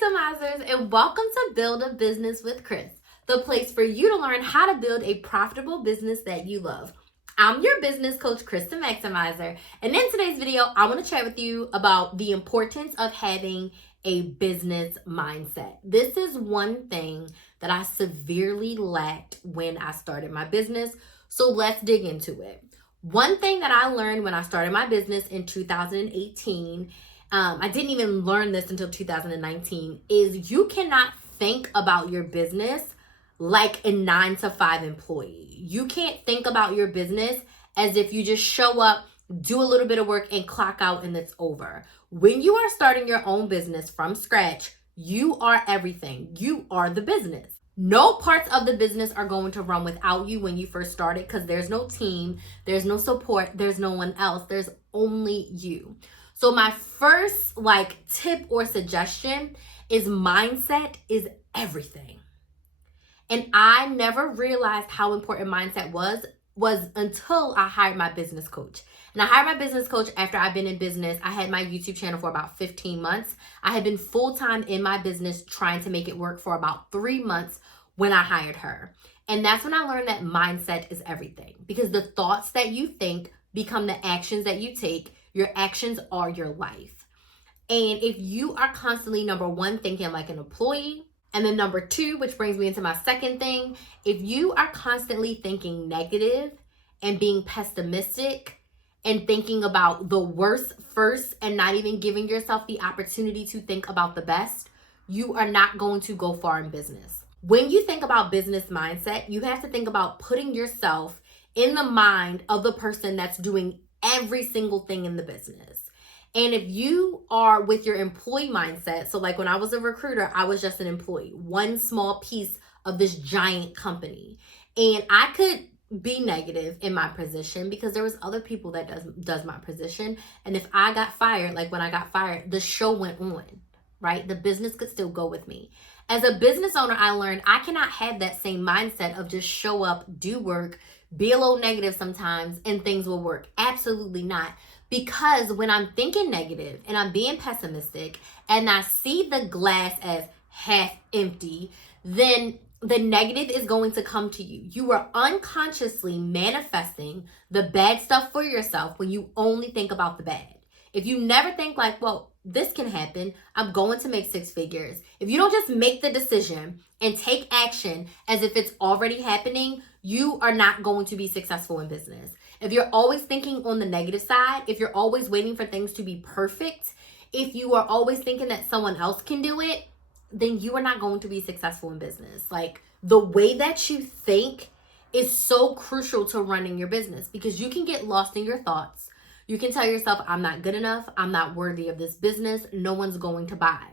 Maximizers, and welcome to Build a Business with Chris, the place for you to learn how to build a profitable business that you love. I'm your business coach, Krista Maximizer, and in today's video, I want to chat with you about the importance of having a business mindset. This is one thing that I severely lacked when I started my business, so let's dig into it. One thing that I learned when I started my business in 2018, I didn't even learn this until 2019, is you cannot think about your business like a 9-to-5 employee. You can't think about your business as if you just show up, do a little bit of work, and clock out and it's over. When you are starting your own business from scratch, you are everything. You are the business. No parts of the business are going to run without you when you first started because there's no team, there's no support, there's no one else, there's only you. So my first tip or suggestion is mindset is everything. And I never realized how important mindset was until I hired my business coach. And I hired my business coach after I've been in business. I had my YouTube channel for about 15 months. I had been full-time in my business trying to make it work for about 3 months when I hired her. And that's when I learned that mindset is everything, because the thoughts that you think become the actions that you take. Your actions are your life. And if you are constantly, number one, thinking like an employee, and then number two, which brings me into my second thing, if you are constantly thinking negative and being pessimistic and thinking about the worst first and not even giving yourself the opportunity to think about the best, you are not going to go far in business. When you think about business mindset, you have to think about putting yourself in the mind of the person that's doing every single thing in the business. And if you are with your employee mindset, so like when I was a recruiter, I was just an employee, one small piece of this giant company. And I could be negative in my position because there was other people that does my position. And if I got fired, like when I got fired, the show went on, right? The business could still go with me. As a business owner, I learned I cannot have that same mindset of just show up, do work, be a little negative sometimes, and things will work. Absolutely not. Because when I'm thinking negative and I'm being pessimistic and I see the glass as half empty, then the negative is going to come to you. You are unconsciously manifesting the bad stuff for yourself when you only think about the bad. If you never think like, well, this can happen, I'm going to make 6 figures. If you don't just make the decision and take action as if it's already happening, you are not going to be successful in business. If you're always thinking on the negative side, if you're always waiting for things to be perfect, if you are always thinking that someone else can do it, then you are not going to be successful in business. Like, the way that you think is so crucial to running your business, because you can get lost in your thoughts. You can tell yourself, I'm not good enough, I'm not worthy of this business, no one's going to buy.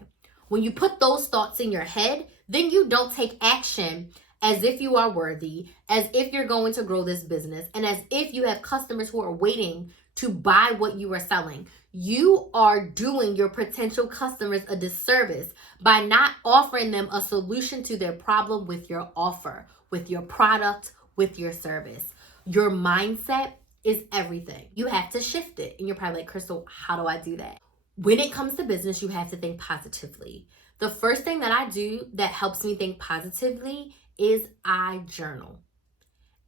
When you put those thoughts in your head, then you don't take action as if you are worthy, as if you're going to grow this business, and as if you have customers who are waiting to buy what you are selling. You are doing your potential customers a disservice by not offering them a solution to their problem with your offer, with your product, with your service. Your mindset is everything. You have to shift it. And you're probably like, Crystal, how do I do that? When it comes to business, you have to think positively. The first thing that I do that helps me think positively is I journal.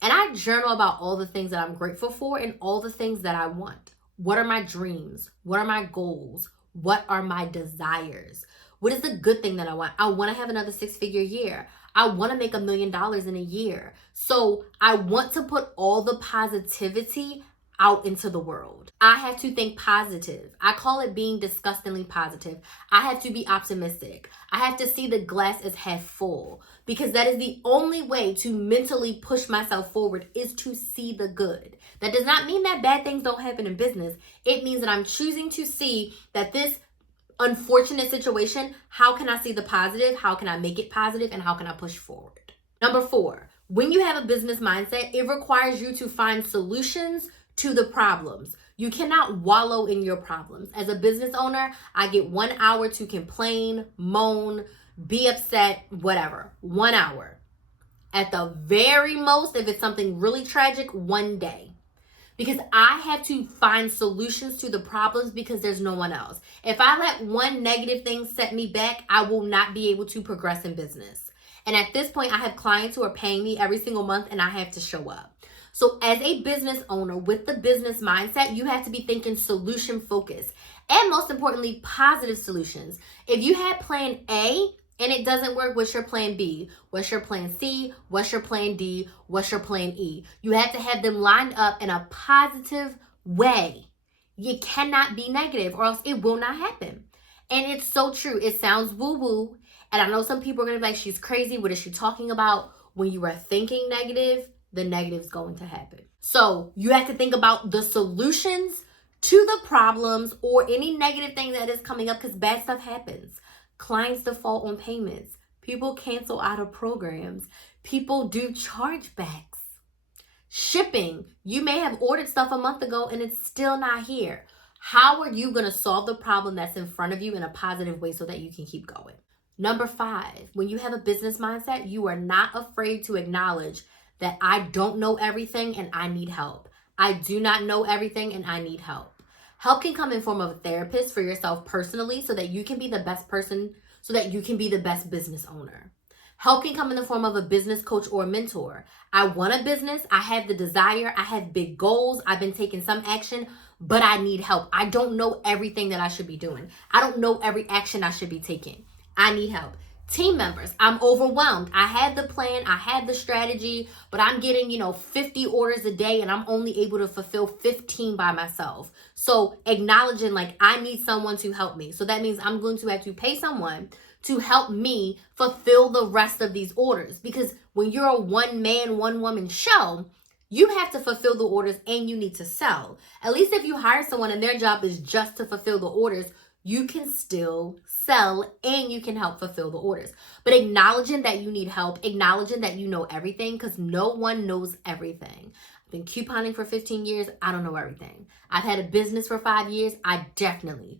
And I journal about all the things that I'm grateful for and all the things that I want. What are my dreams? What are my goals? What are my desires? What is the good thing that I want? I want to have another 6-figure year. I want to make $1 million in a year. So I want to put all the positivity out into the world. I have to think positive. I call it being disgustingly positive. I have to be optimistic. I have to see the glass as half full, because that is the only way to mentally push myself forward, is to see the good. That does not mean that bad things don't happen in business. It means that I'm choosing to see that this unfortunate situation, how can I see the positive? How can I make it positive? And how can I push forward? Number 4, when you have a business mindset, it requires you to find solutions to the problems. You cannot wallow in your problems. As a business owner, I get 1 hour to complain, moan, be upset, whatever. 1 hour. At the very most, if it's something really tragic, 1 day. because I have to find solutions to the problems because there's no one else. If I let one negative thing set me back, I will not be able to progress in business. And at this point, I have clients who are paying me every single month and I have to show up. So as a business owner with the business mindset, you have to be thinking solution focused. And most importantly, positive solutions. If you had plan A and it doesn't work, what's your plan B? What's your plan C? What's your plan D? What's your plan E? You have to have them lined up in a positive way. You cannot be negative or else it will not happen. And it's so true. It sounds woo-woo. And I know some people are going to be like, she's crazy. What is she talking about? When you are thinking negative, the negative is going to happen. So you have to think about the solutions to the problems or any negative thing that is coming up, because bad stuff happens. Clients default on payments. People cancel out of programs. People do chargebacks. Shipping. You may have ordered stuff a month ago and it's still not here. How are you going to solve the problem that's in front of you in a positive way so that you can keep going? Number 5, when you have a business mindset, you are not afraid to acknowledge that I don't know everything and I need help. I do not know everything and I need help. Help can come in form of a therapist for yourself personally so that you can be the best person, so that you can be the best business owner. Help can come in the form of a business coach or a mentor. I want a business. I have the desire. I have big goals. I've been taking some action, but I need help. I don't know everything that I should be doing. I don't know every action I should be taking. I need help. Team members, I'm overwhelmed. I had the plan, I had the strategy, but I'm getting, 50 orders a day and I'm only able to fulfill 15 by myself. So acknowledging like I need someone to help me. So that means I'm going to have to pay someone to help me fulfill the rest of these orders. Because when you're a one man, one woman show, you have to fulfill the orders and you need to sell. At least if you hire someone and their job is just to fulfill the orders, you can still sell and you can help fulfill the orders. But acknowledging that you need help, acknowledging that you know everything, because no one knows everything. I've been couponing for 15 years. I don't know everything. I've had a business for 5 years. I definitely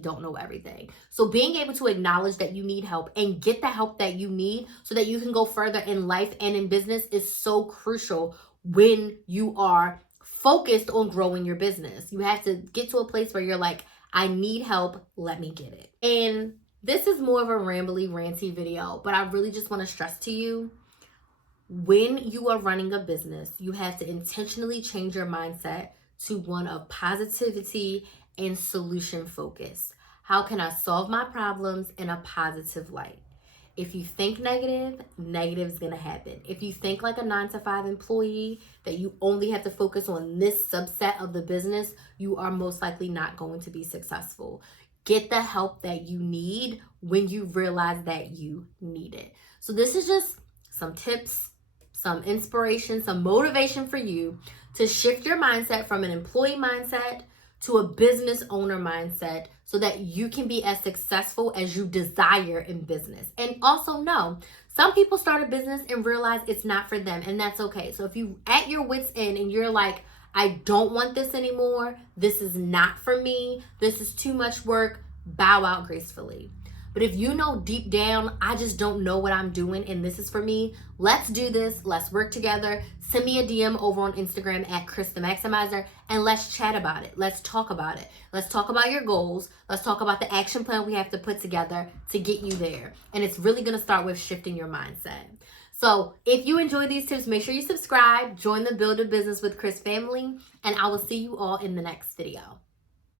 don't know everything. So being able to acknowledge that you need help and get the help that you need so that you can go further in life and in business is so crucial when you are focused on growing your business. You have to get to a place where you're like, I need help, let me get it. And this is more of a rambly, ranty video, but I really just want to stress to you, when you are running a business, you have to intentionally change your mindset to one of positivity and solution focus. How can I solve my problems in a positive light? If you think negative, negative is going to happen. If you think like a 9-to-5 employee, that you only have to focus on this subset of the business, you are most likely not going to be successful. Get the help that you need when you realize that you need it. So this is just some tips, some inspiration, some motivation for you to shift your mindset from an employee mindset to a business owner mindset so that you can be as successful as you desire in business. And also know, some people start a business and realize it's not for them, and that's okay. So if you at your wit's end and you're like, I don't want this anymore, this is not for me, this is too much work, bow out gracefully. But if you know deep down, I just don't know what I'm doing and this is for me, let's do this. Let's work together. Send me a DM over on Instagram at Chris the Maximizer and let's chat about it. Let's talk about it. Let's talk about your goals. Let's talk about the action plan we have to put together to get you there. And it's really going to start with shifting your mindset. So if you enjoy these tips, make sure you subscribe, join the Build a Business with Chris family, and I will see you all in the next video.